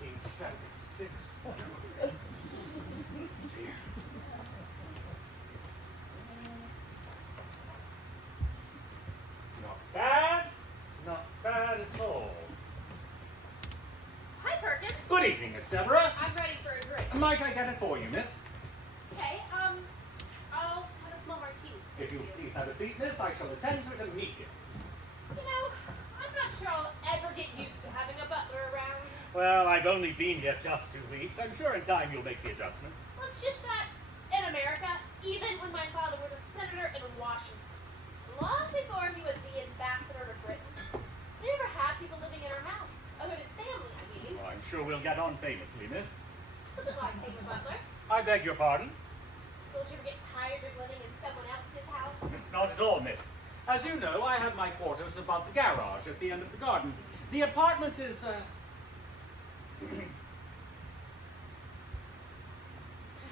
1776. Dear. Not bad. Not bad at all. Hi, Perkins. Good evening, Miss Deborah. I'm ready for a drink. Might I get it for you, miss? Okay, I'll have a small martini. If you'll please have a seat, miss, I shall attend to it immediately. You know, I'm not sure I'll ever get used to having a butler around. Well, I've only been here just 2 weeks. I'm sure in time you'll make the adjustment. Well, it's just that in America, even when my father was a senator in Washington, long before he was the ambassador to Britain, we never had people living in our house, other than family, I mean. Well, I'm sure we'll get on famously, miss. What's it like being a butler? I beg your pardon? Don't you ever get tired of living in someone else's house? Not at all, miss. As you know, I have my quarters above the garage at the end of the garden. The apartment is,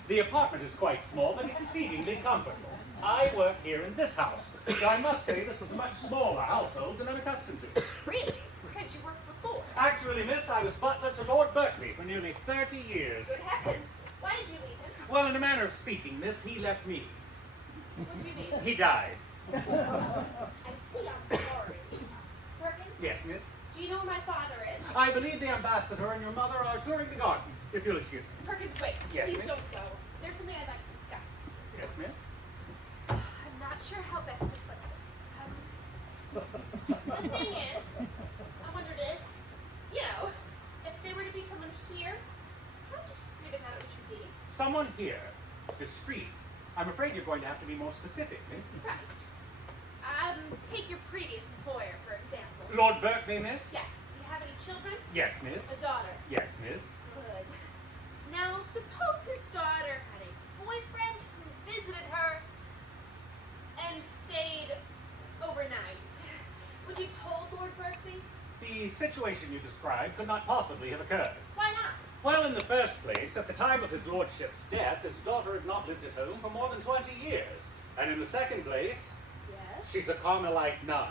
The apartment is quite small, but exceedingly comfortable. I work here in this house, but I must say this is a much smaller household than I'm accustomed to. Really? Where had you worked before? Actually, miss, I was butler to Lord Berkeley for nearly 30 years. Good heavens. Why did you leave him? Well, in a manner of speaking, miss, he left me. What do you mean? He died. I see, I'm sorry. Perkins? Yes, miss? Do you know where my father is? I believe the ambassador and your mother are touring the garden, if you'll excuse me. Perkins, wait. Yes, Please miss? don't go. There's something I'd like to discuss with you. Yes, miss? I'm not sure how best to put this. The thing is, I wondered if, if there were to be someone here, how discreet about it would you be? Someone here, discreet. I'm afraid you're going to have to be more specific, miss. Right. Take your previous employer, for example. Lord Berkeley, miss? Yes. Do you have any children? Yes, miss. A daughter. Yes, miss. Good. Now, suppose this daughter had a boyfriend who visited her and stayed overnight. Would you told Lord Berkeley? The situation you described could not possibly have occurred. Why not? Well, in the first place, at the time of his lordship's death, his daughter had not lived at home for more than 20 years. And in the second place, Yes. she's a Carmelite nun.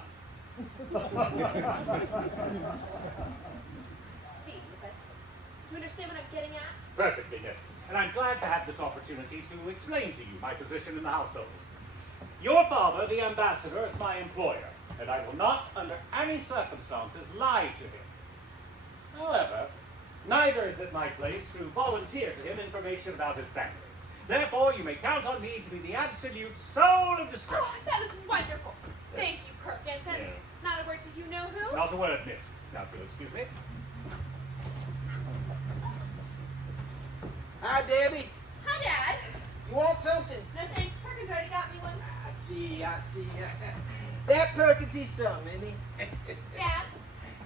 See, but do you understand what I'm getting at? Perfectly, miss. And I'm glad to have this opportunity to explain to you my position in the household. Your father, the ambassador, is my employer, and I will not, under any circumstances, lie to him. However, neither is it my place to volunteer to him information about his family. Therefore, you may count on me to be the absolute soul of discretion. Oh, that is wonderful. Thank you, Perkins. And Yeah. not a word to you know who? Not a word, miss. Now, if you'll excuse me. Hi, Debbie. Hi, Dad. You want something? No thanks. Perkins already got me one. I see. That Perkins is something, isn't he? Dad,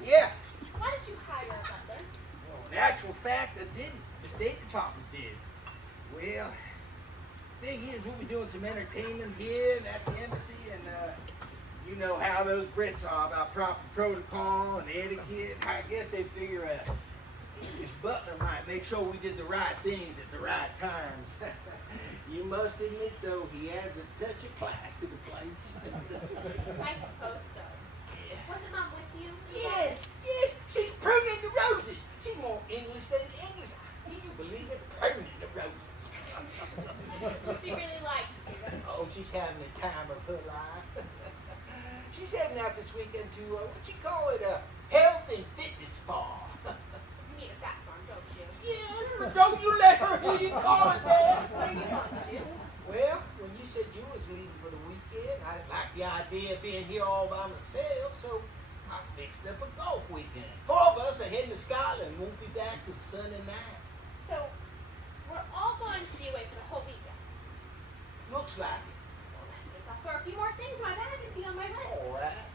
Yeah. why did you hire a butler? Well, in actual fact, I didn't. The State Department did. Well, thing is, we'll be doing some entertainment here and at the embassy, and you know how those Brits are about proper protocol and etiquette. I guess they figure a English butler might make sure we did the right things at the right times. You must admit, though, he adds a touch of class to the place. I suppose so. Wasn't Mom with you? Yes, she's pruning the roses. She's more English than English. Can you believe it? Pruning the roses. Well, she really likes you. Doesn't she? Oh, she's having the time of her life. She's heading out this weekend to, what you call it, a health and fitness spa. You need a fat farm, don't you? Yes, but don't you let her hear you call it that. What are you going to do? Well, when you said you was leaving for the weekend, I didn't like the idea of being here all by myself, so I fixed up a golf weekend. 4 of us are heading to Scotland and won't be back till Sunday night. So, we're all going to be away for the whole weekend. Looks like it. Well, in that case, I'll throw a few more things in my bag and be on my way. All right.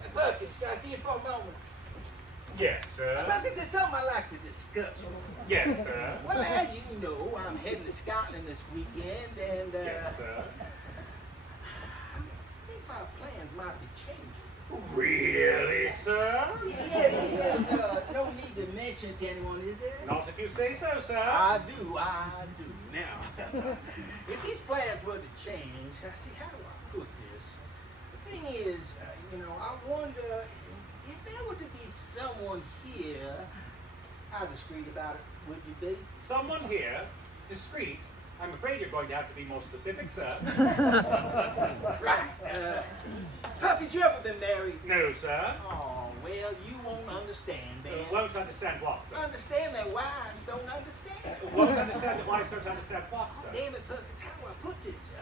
Hey, Perkins, can I see you for a moment? Yes, sir. Perkins, there's something I'd like to discuss. Yes, sir. Well, as you know, I'm heading to Scotland this weekend, and Yes, sir. I think my plans might be changing. Really, sir? Yes, there's no need to mention it to anyone, is there? Not if you say so, sir. I do. Now, if these plans were to change, see, how do I put this? thing is, I wonder if there were to be someone here, how discreet about it would you be? Someone here, discreet. I'm afraid you're going to have to be more specific, sir. Right. Haven't you ever been married? No, sir. Oh, well, you won't understand then. Won't understand what, sir? Understand that wives don't understand. Won't understand that wives don't understand what, sir? Damn it, Perkins, how do I put this?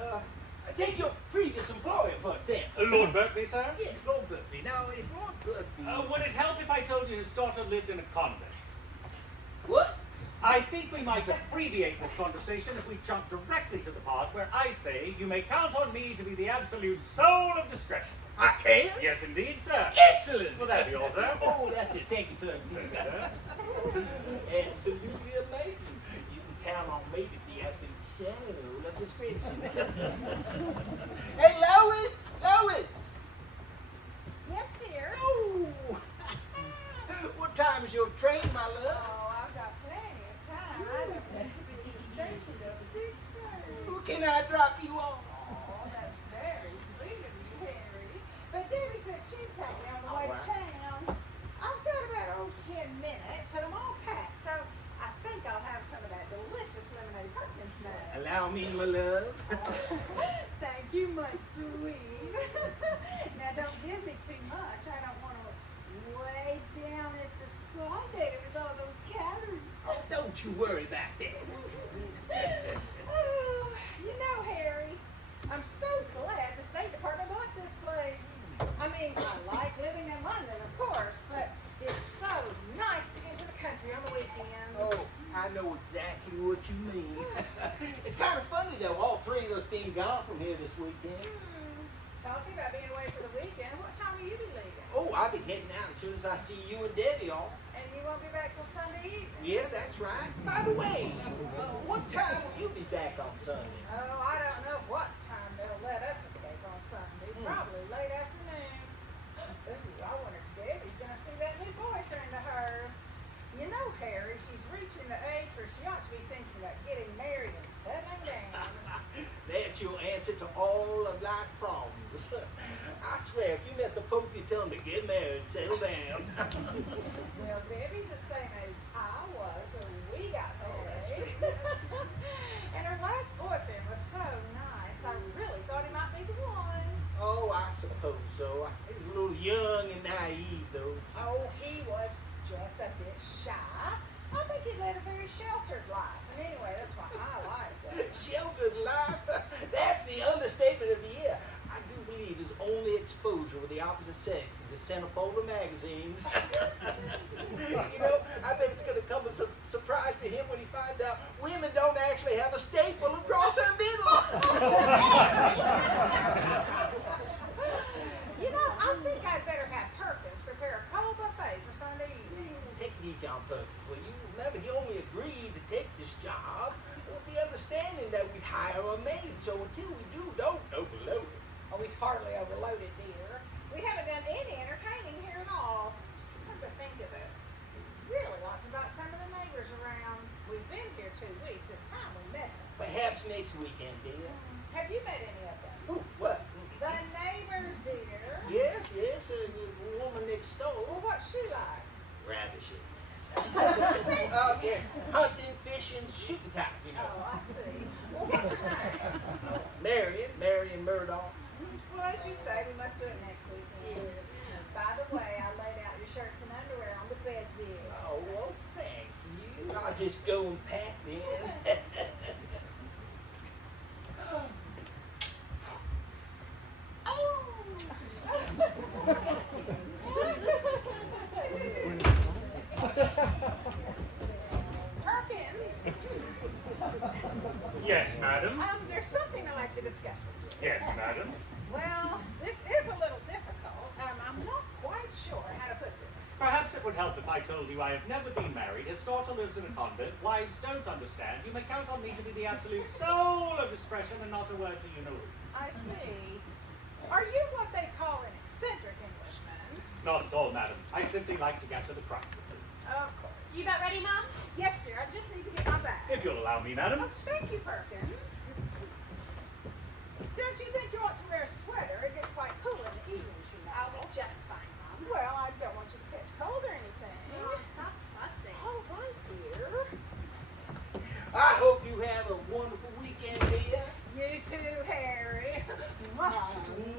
Take your previous employer, for example. Lord Berkeley, sir? Yes, Lord Berkeley. Now, if Lord Berkeley... Would it help if I told you his daughter lived in a convent? What? I think we might abbreviate this conversation if we jump directly to the part where I say you may count on me to be the absolute soul of discretion. I can? Yes, indeed, sir. Excellent! Will that be all, sir? Oh, that's it. Thank you, Ferguson. Thank you, sir. Absolutely amazing. You can count on me to be the absolute soul of discretion. Hey, Lois! Lois! Yes, dear. Oh! What time is your train, my love? Oh, I've got plenty of time. I don't have to be at the station till 6:30. Well, can I drop you off? Oh, that's very sweet of you, Harry. But Debbie said she'd take me on the way to town. I've got about 10 minutes, and I'm all packed, so I think I'll have some of that delicious lemonade Perkins now. Allow me, my love. Thank you, my sweet. Now, don't give me too much. I don't want to way down at the spa day with all those calories. Oh, don't you worry about that. Oh, Harry, I'm so glad the State Department bought this place. I mean, I like living in London, of course, but it's so nice to get to the country on the weekends. Oh, I know exactly what you mean. It's kind of funny, though, all three of us being gone from here this weekend. Talking about being away for the weekend, what time will you be leaving? Oh, I'll be heading out as soon as I see you and Debbie off. And you won't be back till Sunday evening? Yeah, that's right. By the way, what time will you be back on Sunday? Oh, I don't know what time they'll let us escape on Sunday. Probably late afternoon. Ooh, I wonder if Debbie's going to see that new boyfriend of hers. You know, Harry, she's reaching the age where she ought to be thinking about getting married and settling down. That's your answer to all of life's problems. I swear, if you met the Pope, you'd tell him to get married, settle down. Well, Debbie's the same age I was when we got that's married. true. And her last boyfriend was so nice. I really thought he might be the one. Oh, I suppose so. He was a little young and naive, though. Oh, he was just a bit shy. I think he led a very sheltered life. And anyway, that's why I liked him. Sheltered life? That's the understatement of the year. I do believe his only exposure with the opposite sex is the centerfold of magazines. I bet it's going to come as a surprise to him when he finds out women don't actually have a staple across their middle. I think I'd better have Perkins prepare a cold buffet for Sunday evening. Take it easy on Perkins, will you? Remember, he only agreed to take this job with the understanding that we'd hire a maid. So until we do, don't overload it. Oh, he's hardly overloaded, dear. We haven't done any entertaining here at all. Come to think of it, we really ought to invite some of the neighbors around. We've been here 2 weeks. It's time we met them. Perhaps next weekend, dear. Have you met any of them? Ooh, what? The neighbors, dear. Yes, the woman next door. Well, what's she like? Ravishing. Yeah, hunting, fishing, shooting type, Oh, I see. Well, what's her name? Marion Murdoch. Well, as you say, we must do it next weekend. Yes. By the way, I laid out your shirts and underwear on the bed, dear. Oh, well, thank you. I'll just go and pack then. Perkins! Yes, madam. There's something I'd like to discuss with you. Yes, madam. Well, this is a little difficult. I'm not quite sure how to put this. Perhaps it would help if I told you I have never been married. His daughter lives in a convent. Wives don't understand. You may count on me to be the absolute soul of discretion and not a word to you know. I see. Are you what they call an eccentric Englishman? Not at all, madam. I simply like to get to the crux of things. Of course. You about ready, Mom? Yes, dear. I just need to get my bag. If you'll allow me, madam. Oh, thank you, Perkins. Don't you think you ought to wear a sweater? It gets quite cool in the evenings, you know. I'll be just fine, Mom. Well, I don't want you to catch cold or anything. Mom, stop fussing. All right, dear. I hope you have a wonderful weekend, dear. You too, Harry. Mwah,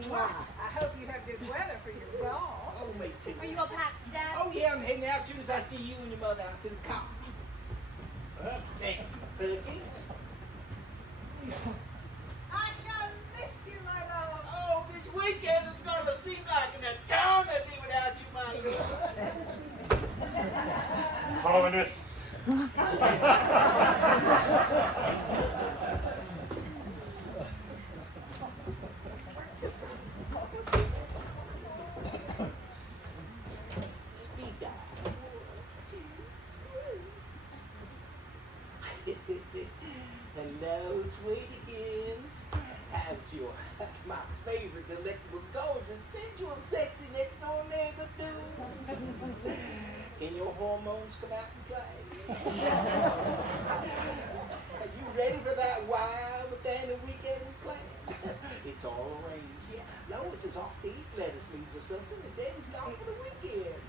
mwah. I hope you have good weather for your golf. Oh, me too. Are you all packed, Dad? Oh, yeah, I'm heading out as soon as I see you and your mother out to the car. Sir? Thank you, Perkins. I shall miss you, my love. Oh, this weekend is going to seem like an eternity without you, my girl. Colonists. Speed dial. Hello, sweetikins. That's my favorite delectable, gorgeous, sensual, sexy next door neighbor, dude. Can your hormones come out and play? Are you ready for that wild abandoned weekend we planned? It's all arranged, yeah. Lois is off to eat lettuce leaves or something, and Daddy's gone for the weekend.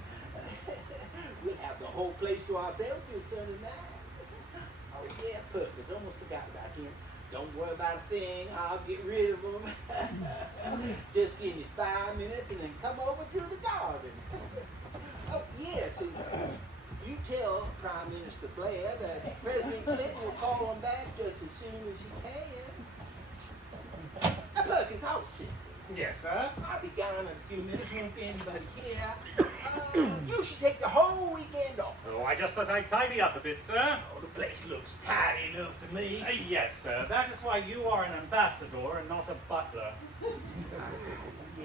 We'll have the whole place to ourselves till Sunday night. Oh yeah, Perkins, almost forgot about him. Don't worry about a thing, I'll get rid of him. Just give me 5 minutes and then come over through the garden. Oh yes, and you tell Prime Minister Blair that President Clinton will call him back just as soon as he can. Perkins, I'll sit. Yes, sir. I'll be gone in a few minutes, won't be anybody here. You should take the whole weekend off. Oh, I just thought I'd tidy up a bit, sir. Oh, the place looks tidy enough to me. Yes, sir. That is why you are an ambassador and not a butler.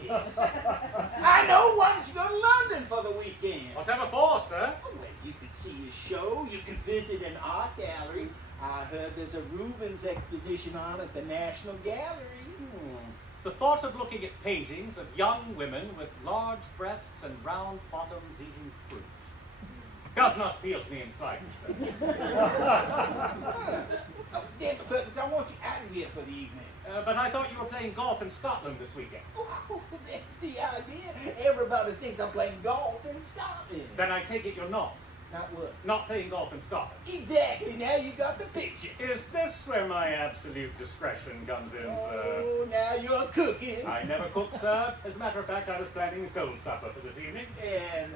Yes. I know why don't you go to London for the weekend? Whatever for, sir? Oh, well, you could see a show, you could visit an art gallery. I heard there's a Rubens exposition on at the National Gallery. The thought of looking at paintings of young women with large breasts and round bottoms eating fruit does not appeal to me in slightest, sir. Oh, damn it, Perkins, I want you out of here for the evening. But I thought you were playing golf in Scotland this weekend. Oh, that's the idea. Everybody thinks I'm playing golf in Scotland. Then I take it you're not. Not what? Not playing golf in Scotland. Exactly, now you got the picture. Is this where my absolute discretion comes in, sir? Oh, now you're cooking. I never cook, sir. As a matter of fact, I was planning a cold supper for this evening. And,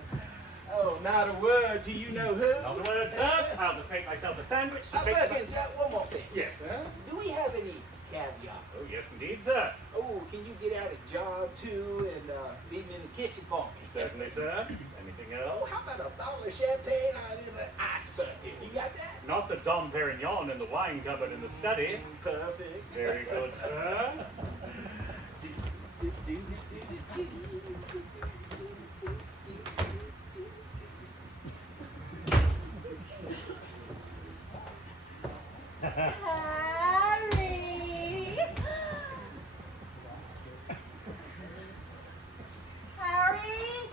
oh, not a word do you know who? Not a word, sir. I'll just make myself a sandwich to fix Perkins, one more thing. Yes, sir. Do we have any caviar? Oh, yes, indeed, sir. Oh, can you get out a jar or two and leave them in the kitchen for me? Certainly, sir. Anything Oh, else? how about a bottle of champagne out in an ice bucket? You got that? Not the Dom Perignon in the wine cupboard in the study. Perfect. Very good, sir. Harry! Harry?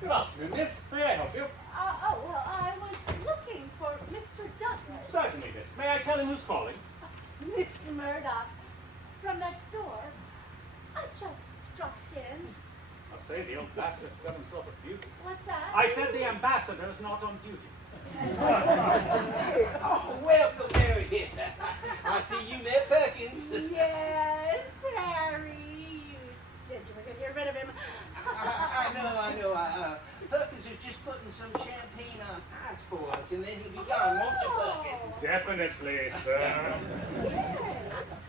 Good afternoon, miss. May I help you? Well, I was looking for Mr. Douglas. Certainly, miss. May I tell him who's calling? Mr. Murdoch, from next door. I just dropped in. I'll say the old bastard's got himself a beauty. What's that? I said the ambassador's not on duty. Oh, welcome, Harry. I see you met Perkins. Yes, Harry. You said you were going to get rid of him. I know. Perkins is just putting some champagne on ice for us, and then he'll be gone, won't you, Perkins? Definitely, sir. Yes.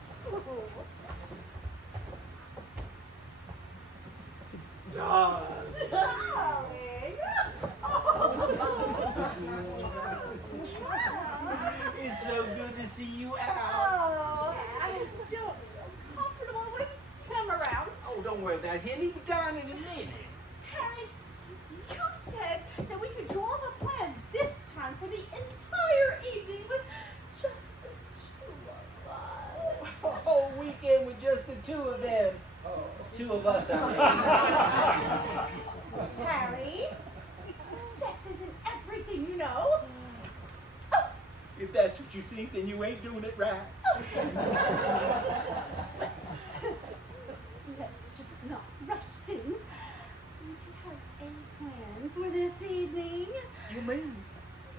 Darling. Darling. It's so good to see you out. Oh, I don't feel comfortable with him around. Oh, don't worry about him. He'll be gone in a minute. Harry, you said that we could draw up a plan this time for the entire evening with just the two of us. A whole weekend with just the two of them. Oh, two of us, I mean. Harry, sex isn't everything, you know. If that's what you think, then you ain't doing it right. let's just not rush things. Don't you have any plan for this evening? You mean?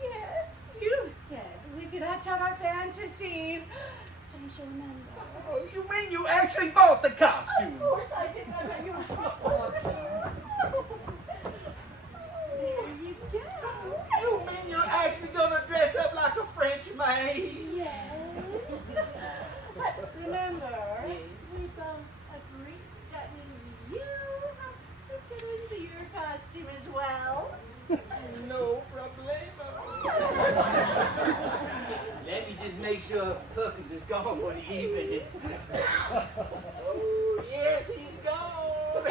Yes, you said we could act out our fantasies. Don't you remember? Oh, you mean you actually bought the costume? Of course I did. I bet yours over here. There you go. You mean you're actually gonna dress up like a French maid? Yes. But remember, we both agreed that means you have to get into your costume as well. No problemo. Let me just make sure Huckins is gone for the evening. Oh, yes, he's gone.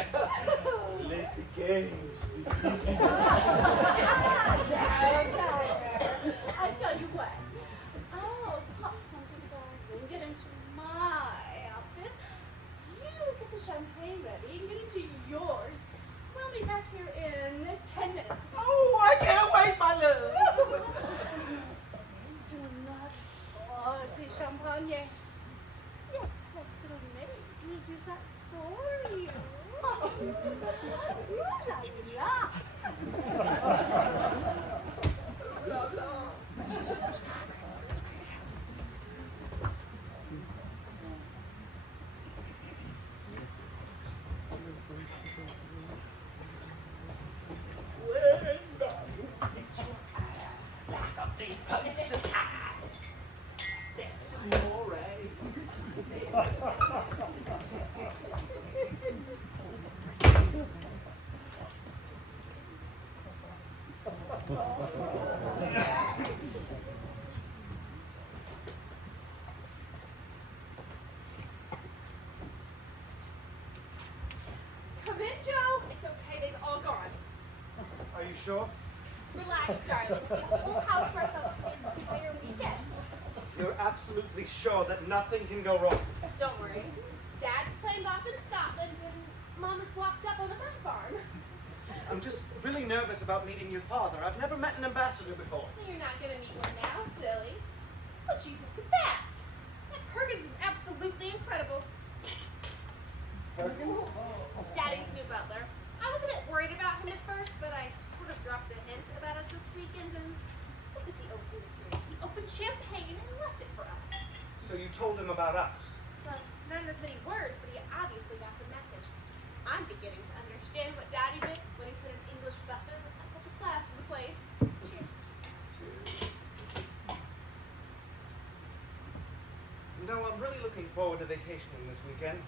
Let the games begin. I tell you what. I'll pop pumpkin and get into my outfit. You get the champagne ready and get into yours. We'll be back here in 10 minutes. Oh, I can't wait, my love. Do not force champagne. Your personal maid will use that for you. La la. La, la. Come in, Joe. It's okay. They've all gone. Are you sure? Relax, darling. We have a whole house for ourselves for the entire weekend. You're absolutely sure that nothing can go wrong? Don't worry. Dad's planned off in Scotland, and Mama's locked up on the front farm. I'm just really nervous about meeting your father. I've never met an ambassador before. You're not gonna meet one now, silly. But you look at that. That Perkins is absolutely incredible. Perkins? Daddy's new butler. I was a bit worried about him at first, but I sort of dropped a hint about us this weekend, and look at the old dude did. He opened champagne and left it for us. So you told him about us? Well, not in as many words, but he obviously got the message. I'm beginning to understand what Daddy meant when he said an English butler would have such a class to the place. Cheers. You know, I'm really looking forward to vacationing this weekend.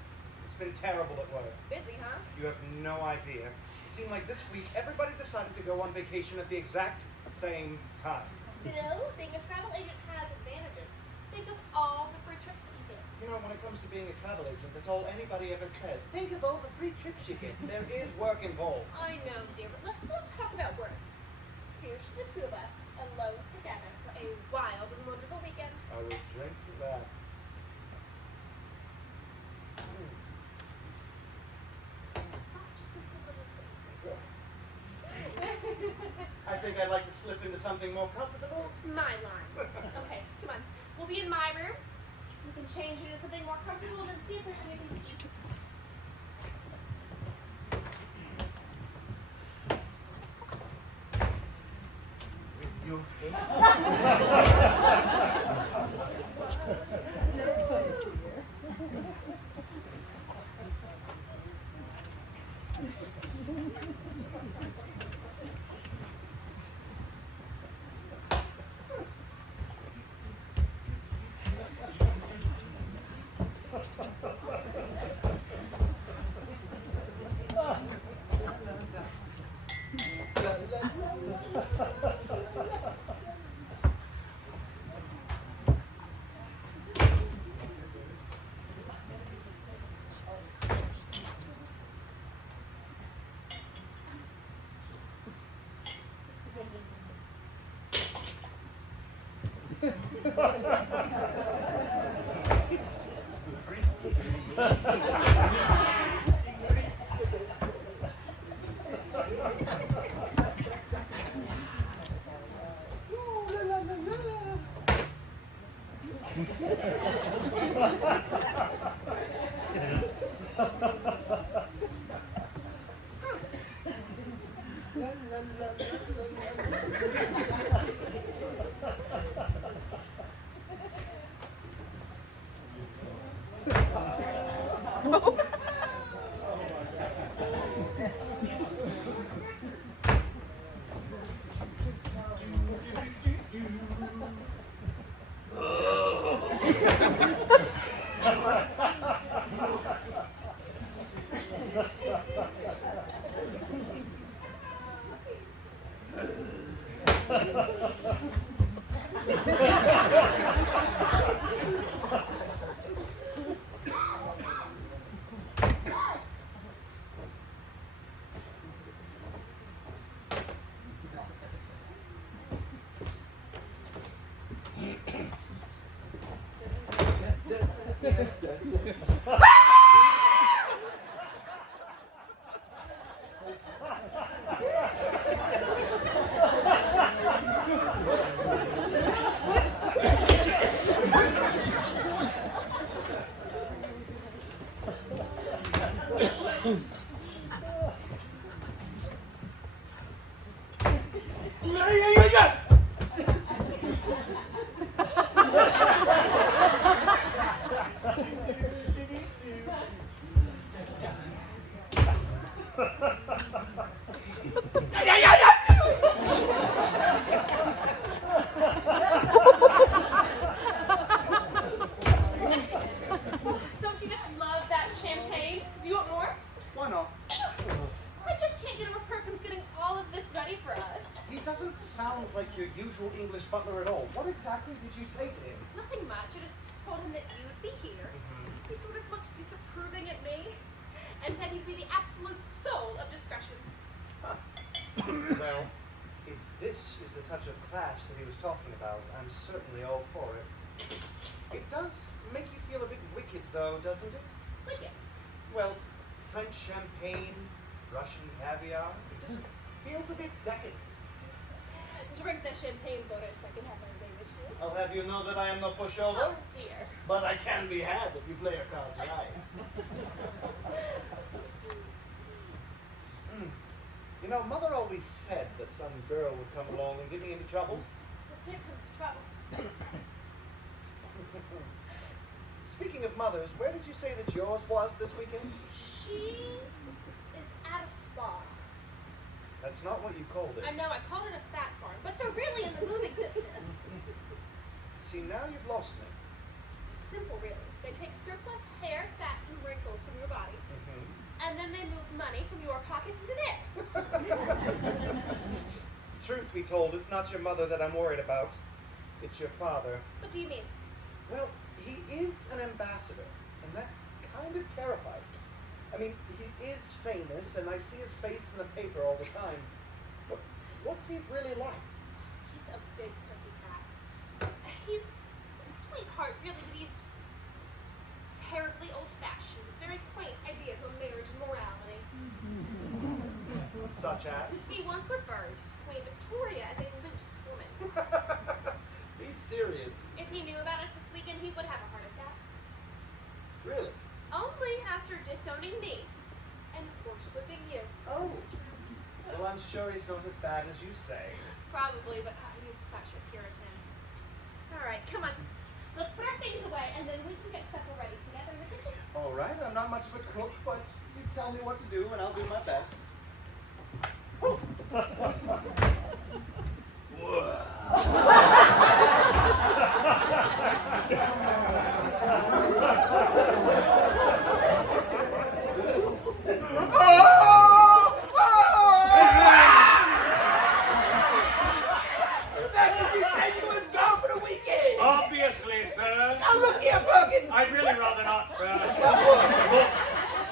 It's been terrible at work. Busy, huh? You have no idea. It seemed like this week everybody decided to go on vacation at the exact same time. Still, being a travel agent has advantages. Think of all the free trips that you get. You know, when it comes to being a travel agent, that's all anybody ever says. Think of all the free trips you get. There is work involved. I know, dear, but let's not talk about work. Here's to the two of us, alone together for a wild and wonderful weekend. I will drink to that. Just a little things right I think I'd like to slip into something more comfortable. It's my line. Okay, come on. We'll be in my room. You can change into something more comfortable and then see if there's anything to do. You. Ha ha ha ha. Don't you just love that champagne? Do you want more? Why not? I just can't get over Perkins getting all of this ready for us. He doesn't sound like your usual English butler at all. What exactly did you say to him? Nothing much. I just told him that you'd be here. He sort of looked disapproving at me and said he'd be the absolute soul of discretion. Well, if this is the touch of class that he was talking about, I'm certainly all for it. It does make you feel a bit wicked, though, doesn't it? Wicked. Well, French champagne, Russian caviar, it just feels a bit decadent. Drink the champagne, Boris. I can have my way with you. I'll have you know that I am no pushover, Oh, dear. but I can be had if you play your cards right. You know, Mother always said that some girl would come along and give me into trouble. Well, here comes trouble. Speaking of mothers, where did you say that yours was this weekend? She is at a spa. That's not what you called it. I know, I called it a fat farm, but they're really in the moving business. See, now you've lost me. It's simple, really. They take surplus hair, fat, and wrinkles from your body, and then they move money from your pocket into theirs. Truth be told, it's not your mother that I'm worried about. It's your father. What do you mean? Well, he is an ambassador, and that kind of terrifies me. I mean, he is famous, and I see his face in the paper all the time. But what's he really like? He's a big pussycat. He's a sweetheart, really, but he's terribly old-fashioned, with very quaint ideas on marriage and morality. Such as? He once referred to Queen Victoria as a loose woman. Be serious. If he knew about us this weekend, he would have a heart attack. Really? Only after disowning me and horsewhipping you. Oh. Well, I'm sure he's not as bad as you say. Probably, but he's such a Puritan. All right, come on. Let's put our things away, and then we can get supper ready together in the kitchen. All right, I'm not much of a cook, but you tell me what to do, and I'll do my best. Obviously, sir. Now look here, Perkins. I'd really rather not, sir.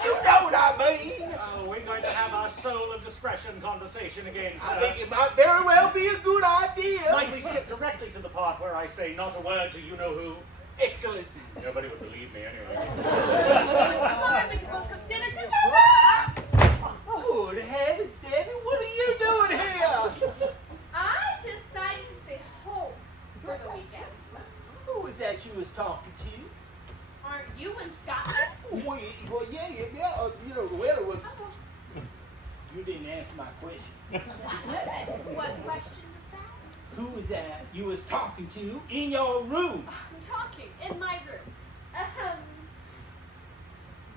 You know what I mean. Oh, we're going to have our soul of discretion conversation again, sir. I think it might very well be a good idea. Might we skip directly to the part where I say not a word to you-know-who? Excellent. Nobody would believe me anyway. Come on, we can both cook dinner together. Good heavens, Debbie, what are you doing here? I decided to stay home for the weekend. Who was that you was talking to? Aren't you in Scotland? Well, yeah, you know, the weather was... You didn't answer my question. What question was that? Who was that you was talking to in your room? I'm talking in my room.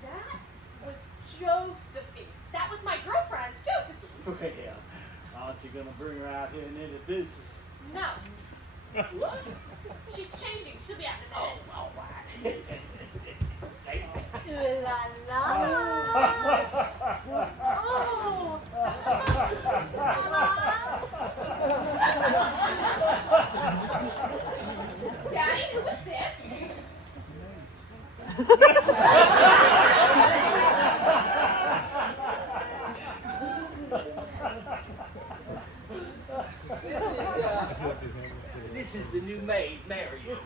That was Josephine. That was my girlfriend, Josephine. Well, aren't you gonna bring her out here and introduce us? No, What? she's changing. She'll be out in a minute. All right. La la. Oh. is the new maid, Marion.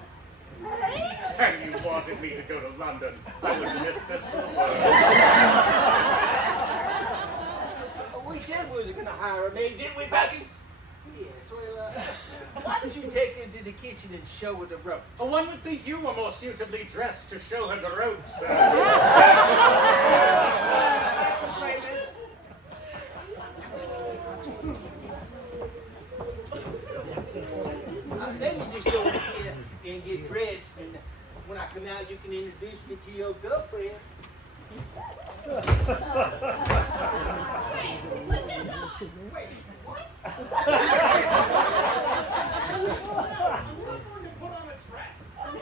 And you wanted me to go to London. I would miss this for the world. We said we was going to hire a maid, didn't we, Buckets? Yes, well, why don't you take her to the kitchen and show her the ropes? Oh, one would think you were more suitably dressed to show her the ropes. Let me just go in here and get dressed, and when I come out, you can introduce me to your girlfriend. Wait, put this on! Wait, what? I'm not going to put on a dress. Come on!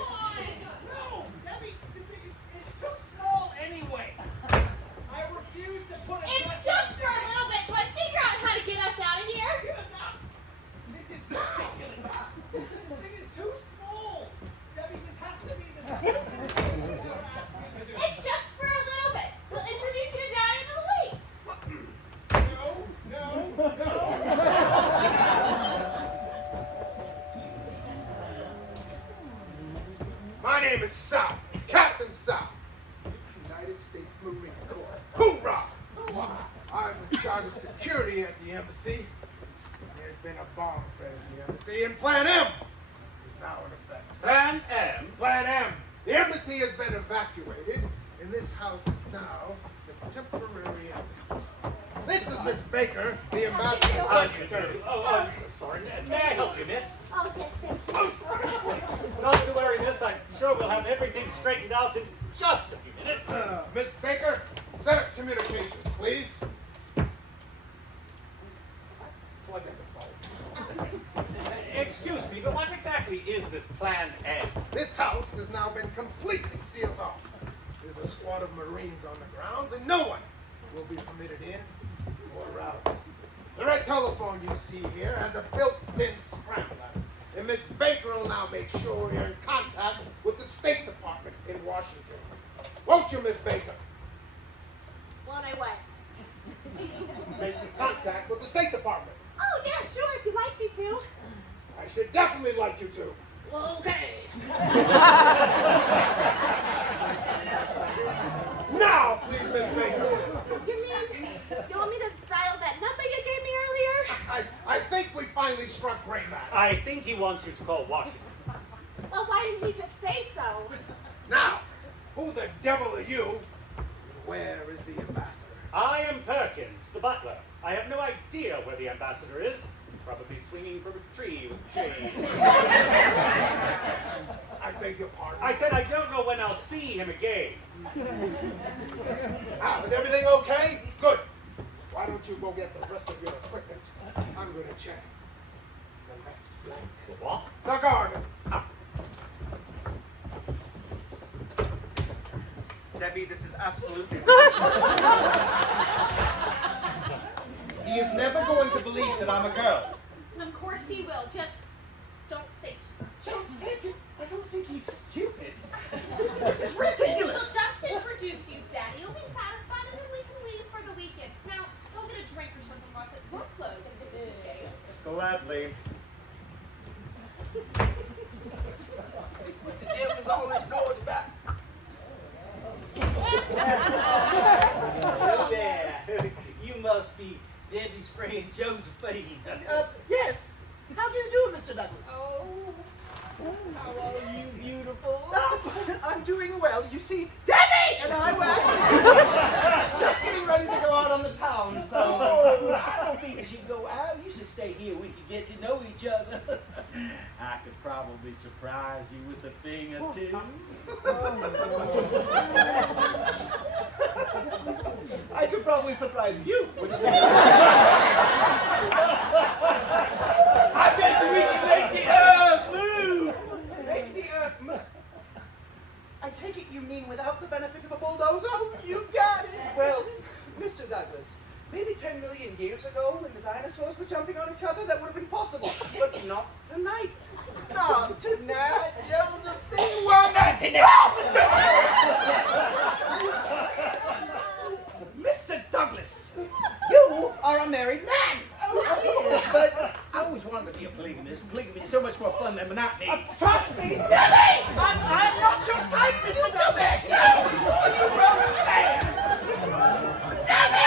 No, Debbie, it's too small anyway. I refuse to put a dress It's just on for a little bit, so I figure out how to get us out of here. Get us out. This is ridiculous. This thing is too small. Debbie, this has to be the It's just for a little bit. We'll introduce you to Daddy and then we'll leave. No. My name is South, Captain South, United States Marine Corps. Hoorah! I'm in charge of security at the embassy. There's been a bomb threat at the embassy, and Plan M is now in effect. Plan M? Plan M. The embassy has been evacuated, and this house is now the temporary embassy. This is Miss Baker, the ambassador's secretary. Oh, I'm so sorry. May I help you, miss? Oh, yes, thank you. Not to worry, miss. I'm sure we'll have everything straightened out in just a few minutes. Miss Baker, set up communications, please. Plug in the phone. Excuse me, but what exactly is this Plan M? This house has now been completely sealed off. There's a squad of Marines on the grounds, and no one will be permitted in or out. The red telephone you see here has a built-in scrambler, and Miss Baker will now make sure you're in contact with the State Department in Washington. Won't you, Miss Baker? Won't I what? Make contact with the State Department. Oh, yeah, sure, if you'd like me to. I should definitely like you to. Okay. Now, please, Miss Baker. You want me to dial that number you gave me earlier? I think we finally struck gray matter. I think he wants you to call Washington. Well, why didn't he just say so? Now, who the devil are you? And where is the ambassador? I am Perkins, the butler. I have no idea where the ambassador is. Probably swinging from a tree with chains. I beg your pardon. I said I don't know when I'll see him again. Is everything okay? Good. Why don't you go get the rest of your equipment? I'm going to check the left flank. What? The garden. Debbie, this is absolutely He is never going to believe that I'm a girl. Of course he will. Just don't say too much. Don't say it. I don't think he's stupid. This is ridiculous. We'll just introduce you, Daddy. You'll be satisfied, and then we can leave for the weekend. Now, go get a drink or something, Martha. We're closed, just in case. Gladly. What the devil is all this noise about? Hello there. You must be Debbie's friend Josephine. Yes. How do you do, Mr. Douglas? Oh, how are you, beautiful? I'm doing well. You see, Debbie and I were just getting ready to go out on the town, so... Oh, I don't think you should go out. You should stay here. We could get to know each other. I could probably surprise you with a thing or two. I could probably surprise you with a I bet you we can make the earth move. Make the earth move. I take it you mean without the benefit of a bulldozer? Oh, you got it. Well, Mr. Douglas, maybe 10 million years ago when the dinosaurs were jumping on each other, that would have been possible. But not tonight. Not tonight, Josephine. Well, not tonight. Mr. Douglas, you are a married man. Oh, yes, but I always wanted to be a polygamist. Polygamy is so much more fun than but not me. Trust me, Debbie! I'm not your type, Mr. Debbie! Oh, you wrote fast! Debbie!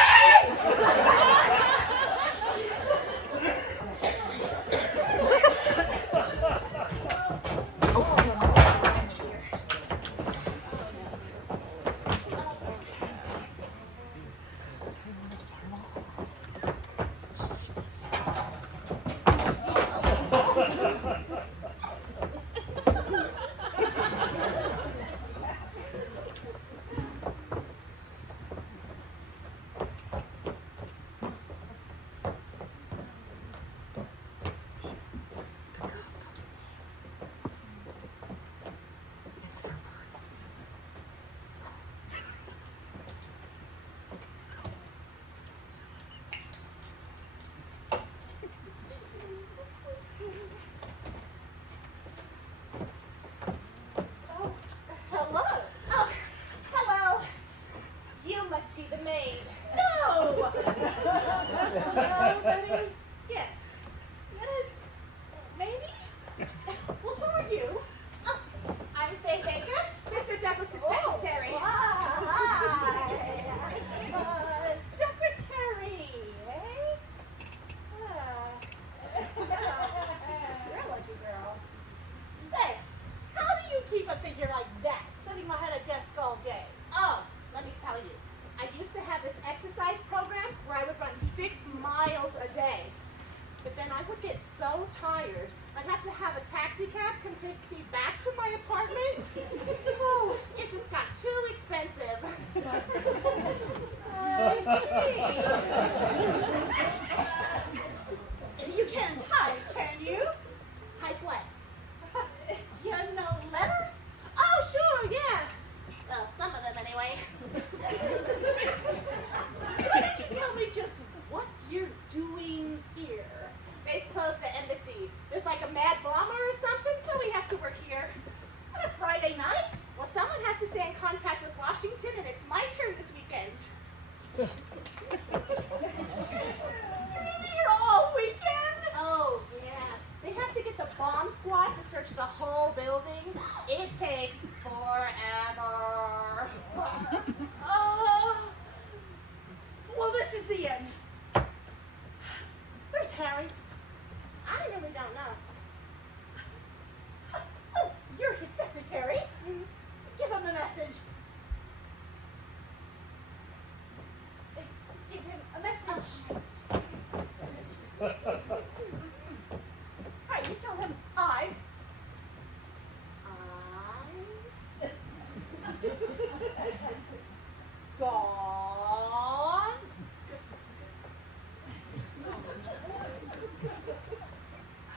Oh, hello. Oh, hello. You must be the maid. No! No, that is, yes. That is, maybe? Well, who are you? Oh, I'm Faye Baker, Mr. Douglas's secretary. Hi. Secretary, eh? You're a lucky girl. Say, how do you keep a figure like that, sitting behind a desk all day? Oh, let me tell you. I used to have this exercise program where I would run 6 miles a day. But then I would get so tired, I'd have to have a taxi cab come take me back to my apartment. Oh, it just got too expensive. I see. You can't type, can you? Type what? You know letters? Oh, sure, yeah. Well, some of them anyway. Why don't you tell me just what you're doing here? They've closed the embassy. There's like a mad bomber or something, so we have to work here. On a Friday night? Well, someone has to stay in contact with Washington, and it's my turn this weekend. You're gonna be here all weekend? Oh, yeah. They have to get the bomb squad to search the whole building. It takes forever. Well, this is the end. Where's Harry? I really don't know. Oh, you're his secretary. Give him the message. Give him a message. All right, you tell him I'm gone.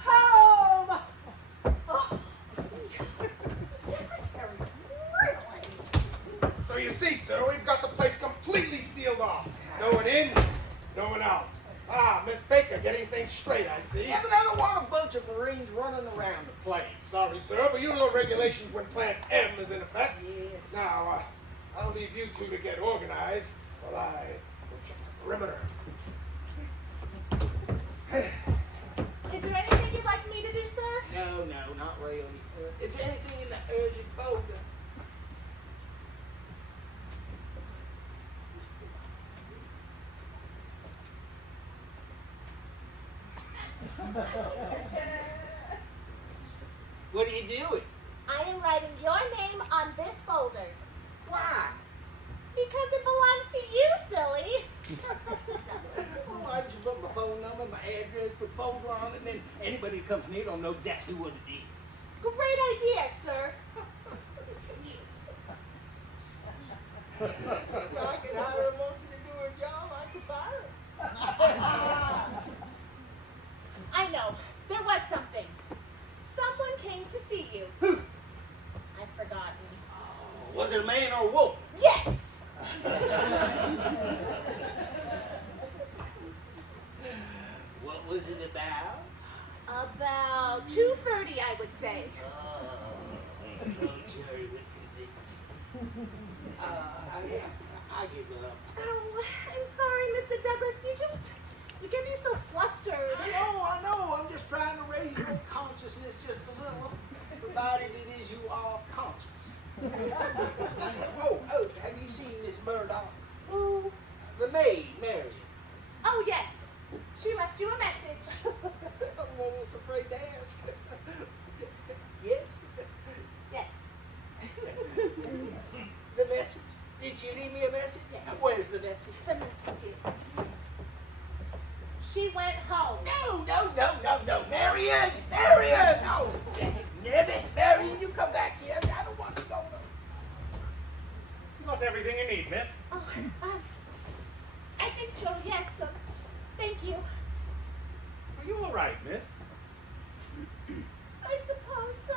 Home. Oh, secretary, really? So you see, sir, we've got the place completely sealed off. No one in, no one out. Ah, Miss Baker, getting things straight, I see. Yeah, but I don't want a bunch of Marines running around the place. Sorry, sir, but you know the regulations when Plan M is in effect. Yes. Now, I'll leave you two to get organized while I go check the perimeter. Is there anything you'd like me to do, sir? No, not really. Is there anything in the urgent folder? What are you doing? I am writing your name on this folder. Why? Because it belongs to you, silly. Well, why don't you put my phone number, my address, put folder on it, and then anybody who comes near don't know exactly what it is. Great idea, sir. If I could hire a monkey to do her job, I could fire her. I know. There was something. Someone came to see you. Who? I've forgotten. Was it a man or a woman? Yes! What was it about? About 2:30, I would say. I give up. Oh, I'm sorry, Mr. Douglas. You get me so flustered. I know. I'm just trying to raise your consciousness just a little. Oh, have you seen Miss Murdoch? Who? The maid, Marion. Oh, yes. She left you a message. I'm almost afraid to ask. Yes? Yes. The message? Did she leave me a message? Yes. Where's the message? The message. She went home. No, Marion! Marion! Oh, Nebbit, Marion, you come back here. I don't want to go. Got everything you need, miss? Oh, I think so, yes. Thank you. Are you all right, miss? I suppose so.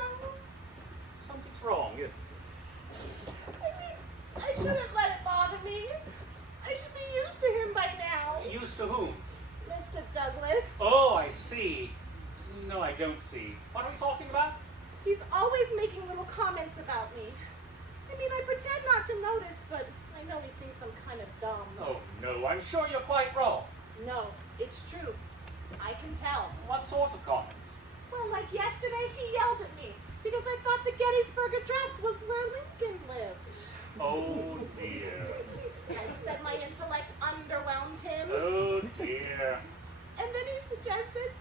Something's wrong, isn't it? I mean, I shouldn't let it bother me. I should be used to him by now. Used to whom? Mr. Douglas. Oh, I see. No, I don't see. What are we talking about? He's always making little comments about me. I mean, I pretend not to notice, but I know he thinks I'm kind of dumb. Oh, no, I'm sure you're quite wrong. No, it's true. I can tell. What sort of comments? Well, like yesterday, he yelled at me because I thought the Gettysburg Address was where Lincoln lived. Oh, dear. And he said my intellect underwhelmed him. Oh, dear. And then he suggested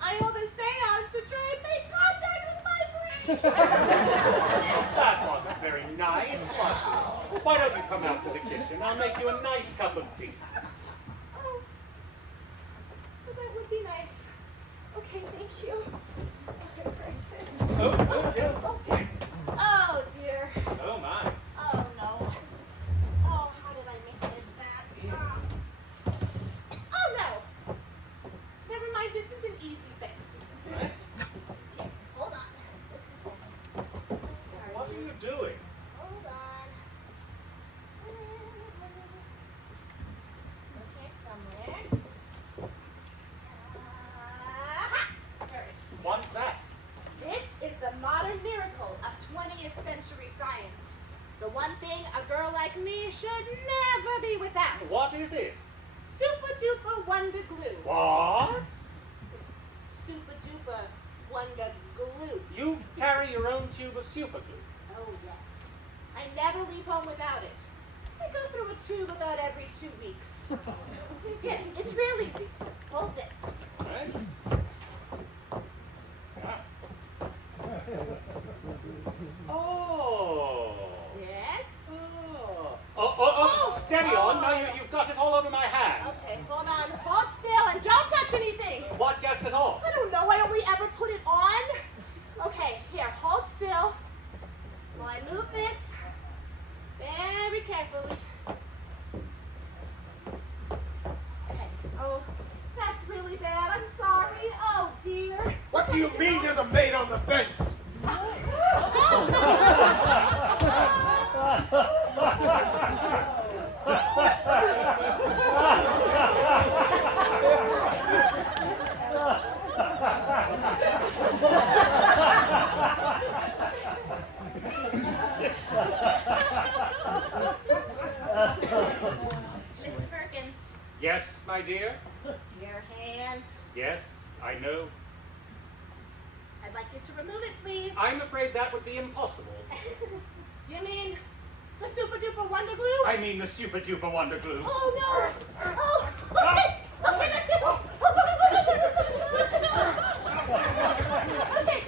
I hold a seance to try and make contact with my brain. That wasn't very nice, was it? Why don't you come out to the kitchen? I'll make you a nice cup of tea. Oh, well, that would be nice. Okay, thank you. Okay, Grayson. Oh, dear. Oh, dear. Oh, dear. Oh, my. Oh, no. Oh, how did I manage that? Oh, no. Never mind, this is an easy fix. Right? Okay, hold on. Just a second. What are you doing? Hold on. Okay, somewhere. Aha! There it is. What's that? This is the modern miracle of 20th century science. The one thing a girl like me should never be without. What is it? Super duper wonder glue. What? Super duper wonder glue. You carry your own tube of super glue. Oh, yes. I never leave home without it. I go through a tube about every 2 weeks. Here, it's real easy. Hold this. Right? Oh. Yes? Oh, steady on. Now you've got it all over my hands. Okay, hold on. Hold still and don't touch anything. What gets it off? I don't know. I only ever put it on. Okay, here, hold still. While I move this very carefully. Okay. Oh, that's really bad. I'm sorry. Oh, dear. What do you mean there's a maid on the fence? Miss Perkins, Yes, my dear. your hand. Yes, I know. I'd like you to remove it, please. I'm afraid that would be impossible. You mean the super duper wonder glue? I mean the super duper wonder glue. Oh, no. Oh, okay. Okay, let's go. Okay, okay.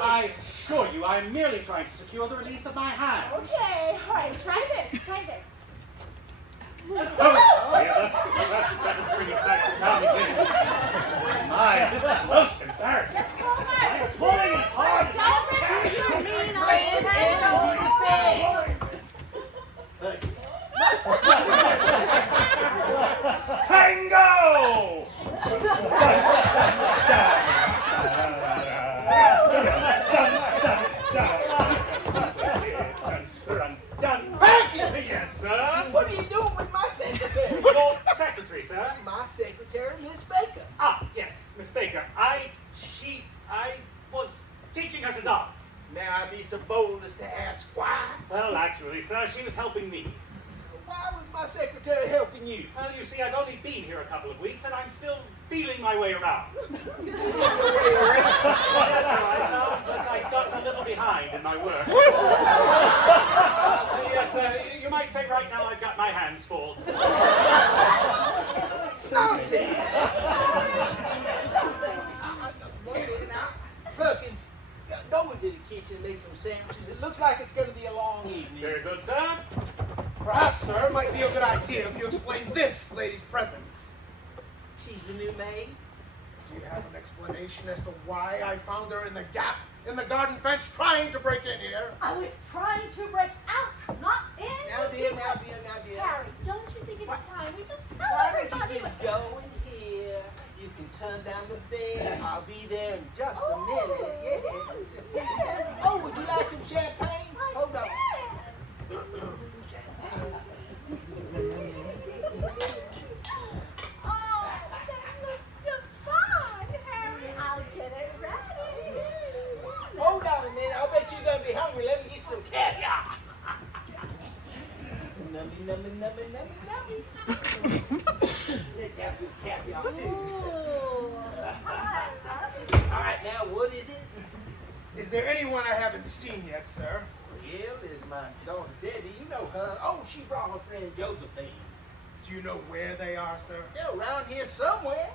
I assure you, I'm merely trying to secure the release of my hand. Okay, all right, try this, try this. Oh, yeah, that'll bring it back to town again. My, this is most embarrassing. I'm pulling as hard as I can. Tango! Yes, sir. What are you doing with my secretary? Your secretary, sir. My secretary, Miss Baker. Ah, yes, Miss Baker. I was teaching her to dance. May I be so bold as to ask why? Well, actually, sir, she was helping me. Why was my secretary helping you? Well, you see, I've only been here a couple of weeks, and I'm still feeling my way around. Yes, sir, I found that I'd gotten a little behind in my work. might say right now I've got my hands full. Nonsense! One minute now. Perkins, go into the kitchen and make some sandwiches. It looks like it's going to be a long evening. Very good, sir. Perhaps, sir, it might be a good idea if you explain this lady's presence. She's the new maid. Do you have an explanation as to why I found her in the gap in the garden fence trying to break in here? I was trying to break out, not in. Now, dear. Harry, don't you think it's time we just tell Why don't everybody? you just go in here? You can turn down the bed. I'll be there in just a minute. Yes. Oh, would you like some champagne? Hold on. Oh, that looks divine, Harry. I'll get it ready. Hold on a minute. I'll bet you're going to be hungry. Let me get some caviar. Nummy. Let's have some caviar, too. Ooh, I love it. All right, now, what is it? Is there anyone I haven't seen yet, sir? Well, it's my daughter Debbie. You know her. Oh, she brought her friend Josephine. Do you know where they are, sir? They're around here somewhere.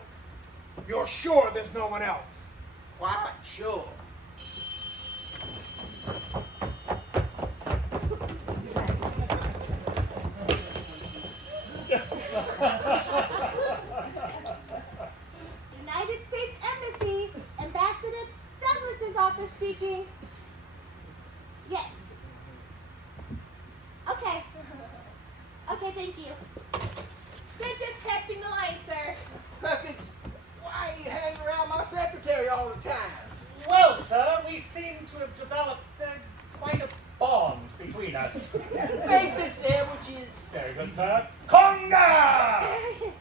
You're sure there's no one else? Quite sure. United States Embassy, Ambassador Douglas's office speaking. Yes. Okay. Okay, thank you. They're just testing the line, sir. Perkins, why are you hanging around my secretary all the time? Well, sir, we seem to have developed quite a bond between us. Make the sandwiches. Very good, sir. Conga!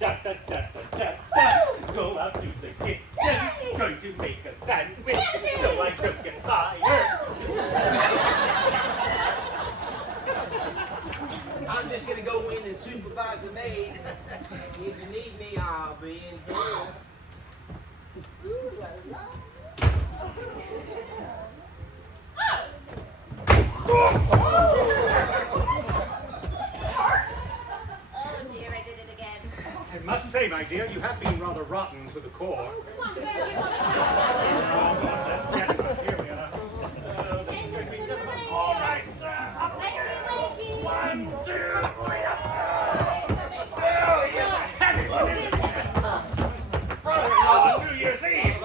Da, da, da, da, da, da. Go out to the kitchen. Going to make a sandwich so I don't get fired. I'm just going to go in and supervise the maid. If you need me, I'll be in here. Ooh, la, la. Oh dear, I did it again. I must say, my dear, you have been rather rotten to the core. Come on, better get on Oh, God, let's get here we are. Oh, this is going to be difficult. All right, sir. Up here. 1, 2, 3, up. Oh, yes, a heavy one, isn't it? Oh, New Year's Eve.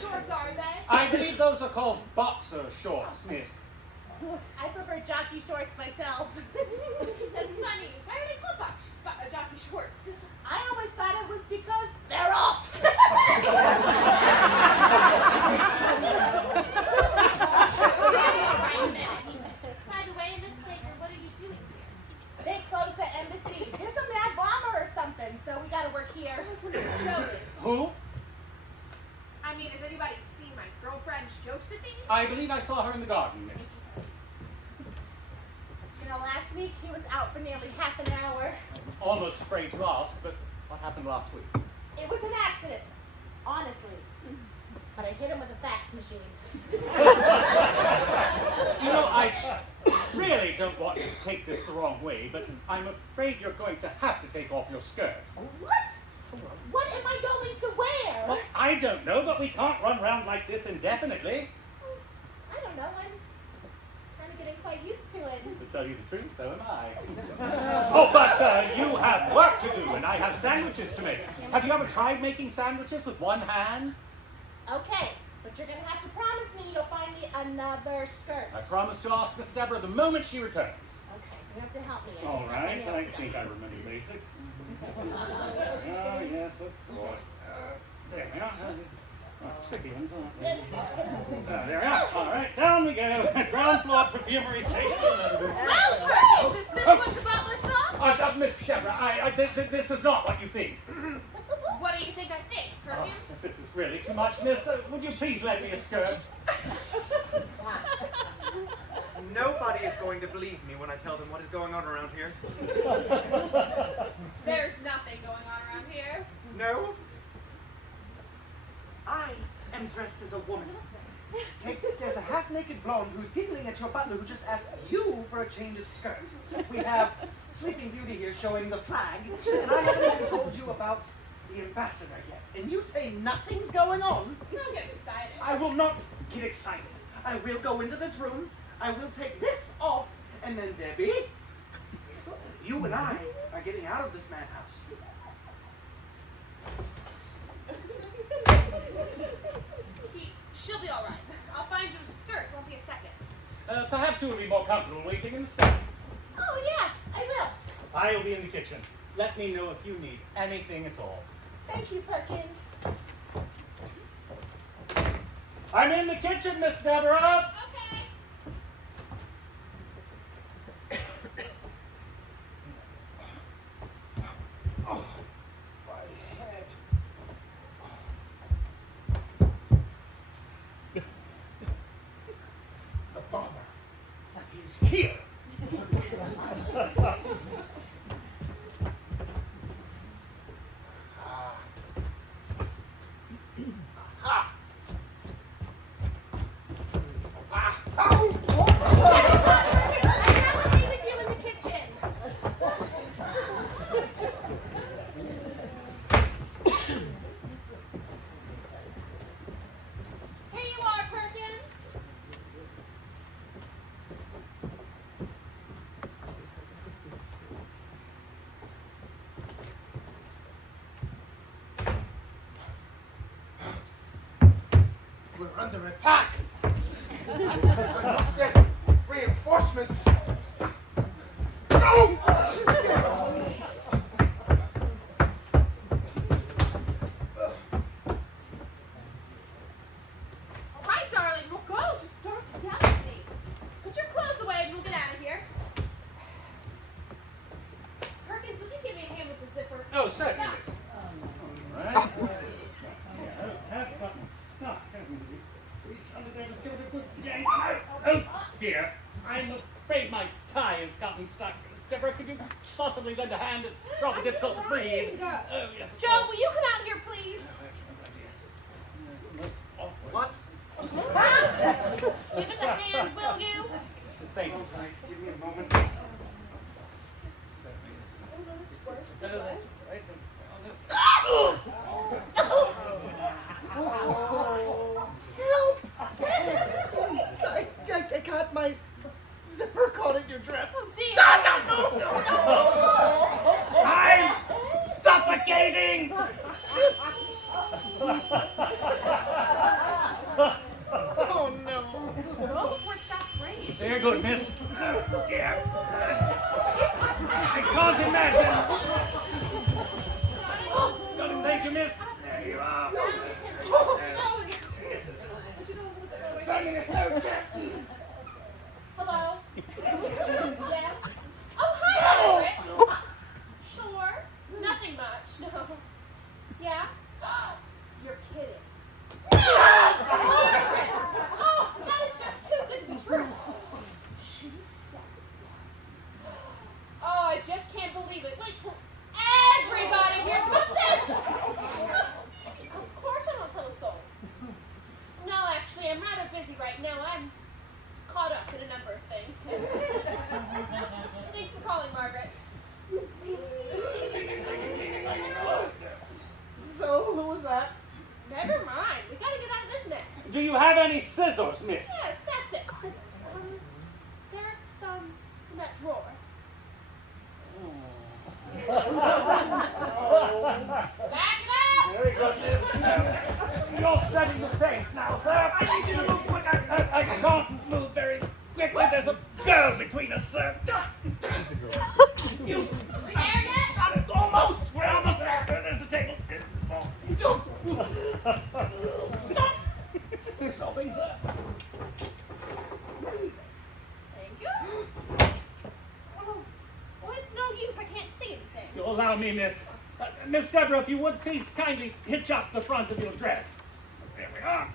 Shorts are they? I believe those are called boxer shorts, miss. I prefer jockey shorts myself. That's funny. Why are they called jockey shorts? I always thought it was because they're off. Right a minute. By the way, Miss Baker, what are you doing here? They closed the embassy. There's a mad bomber or something, so we gotta work here. Who? I mean, has anybody seen my girlfriend Josephine? I believe I saw her in the garden, miss. You know, last week he was out for nearly half an hour. Almost afraid to ask, but what happened last week? It was an accident, honestly. But I hit him with a fax machine. You know, I really don't want you to take this the wrong way, but I'm afraid you're going to have to take off your skirt. What? What am I going to wear? Well, I don't know, but we can't run around like this indefinitely. I don't know. I'm kind of getting quite used to it. To tell you the truth, so am I. Oh, but you have work to do, and I have sandwiches to make. Have you ever tried making sandwiches with one hand? Okay, but you're going to have to promise me you'll find me another skirt. I promise to ask Miss Deborah the moment she returns. Okay, you have to help me. All right, I think I remember the basics. Oh, yes, of course. There we are. These are tricky ones, aren't they? There we are. All right, down we go. Ground floor perfumery station. Well, Perkins, is this what the butler saw? Miss Deborah, this is not what you think. What do you think I think, Perkins? This is really too much, miss. Would you please lend me a skirt? Nobody is going to believe me when I tell them what is going on around here. There's nothing going on around here. No. I am dressed as a woman. Okay, there's a half-naked blonde who's giggling at your butler who just asked you for a change of skirt. We have Sleeping Beauty here showing the flag, and I haven't even told you about the ambassador yet. And you say nothing's going on? Don't get excited. I will not get excited. I will go into this room, I will take this off, and then Debbie, you and I are getting out of this madhouse. She'll be all right. I'll find you a skirt. Won't be a second. Perhaps you will be more comfortable waiting in the study. Oh, yeah, I will. I'll be in the kitchen. Let me know if you need anything at all. Thank you, Perkins. I'm in the kitchen, Miss Deborah. Okay. Oh, my head. The bomber. He's here. We're under attack. I must get reinforcements. No! All right, darling. We'll go. Just start yelling at me. Put your clothes away and we'll get out of here. Perkins, would you give me a hand with the zipper? Oh, certainly, Stop. miss. All right. Yeah, it has gotten stuck, hasn't it? Reach under there to see what it was. Yeah. Oh, dear. I'm afraid my tie has gotten stuck. Deborah, could you possibly lend a hand? It's rather difficult to breathe. Oh, yes. of Joe, course. will you come out here, please? Oh, excellent idea. Most awkward. What? Give us a hand, will you? Thank you. Give me a moment. Certainly. That's right. I got my zipper caught in your dress. Oh, dear. I'm suffocating! Oh no. Go before it stops raining. Very good, miss. Oh, dear. I can't imagine. Thank you, miss. There you are. Signing this note. Hello? Yes? Oh, hi, Margaret. Sure. Nothing much, no. Yeah? You're kidding. Margaret! Oh, that is just too good to be true. She's sad. Oh, I just can't believe it. Wait till everybody hears about this! Of course I won't tell a soul. No, actually, I'm rather busy right now. I'm caught up in a number of things. Thanks for calling, Margaret. So, who was that? Never mind. We gotta get out of this mess. Do you have any scissors, miss? Yes, that's it. Scissors. There's some in that drawer. Back it up! Very good, miss. You're setting the pace now, sir. I need you to move quicker. I can't move very quickly. There's a girl between us, sir. You There yet? almost. We're almost there. There's the table. Stop. Stopping, sir. Thank you. Oh, well, it's no use. I can't see anything. If you'll allow me, miss. Miss Deborah, if you would please kindly hitch up the front of your dress. There we are.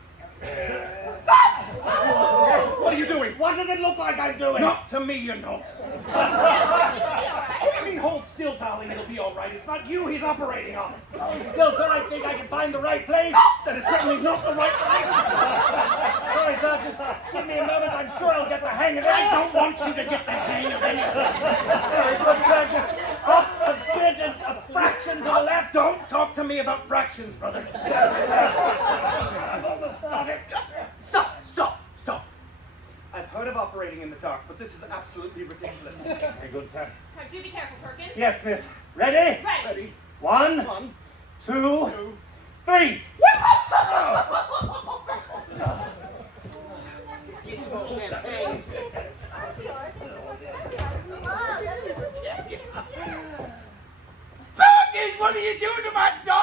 What are you doing? What does it look like I'm doing? Not to me, you're not. It's all right. What do you mean hold still, darling? It'll be all all right. It's not you he's operating on. Oh, still, sir, I think I can find the right place. That is certainly not the right place. Sorry, sir, just give me a moment. I'm sure I'll get the hang of it. I don't want you to get the hang of anything. Very good, sir. Just up a bit and a fraction to the left. Don't talk to me about fractions, brother. I've almost got it. Stop. I've heard of operating in the dark, but this is absolutely ridiculous. Very good, sir. Now, do be careful, Perkins. Yes, miss. Ready? Ready. 1, 2, 3. Get some champagne. Perkins, what are you doing to my dog?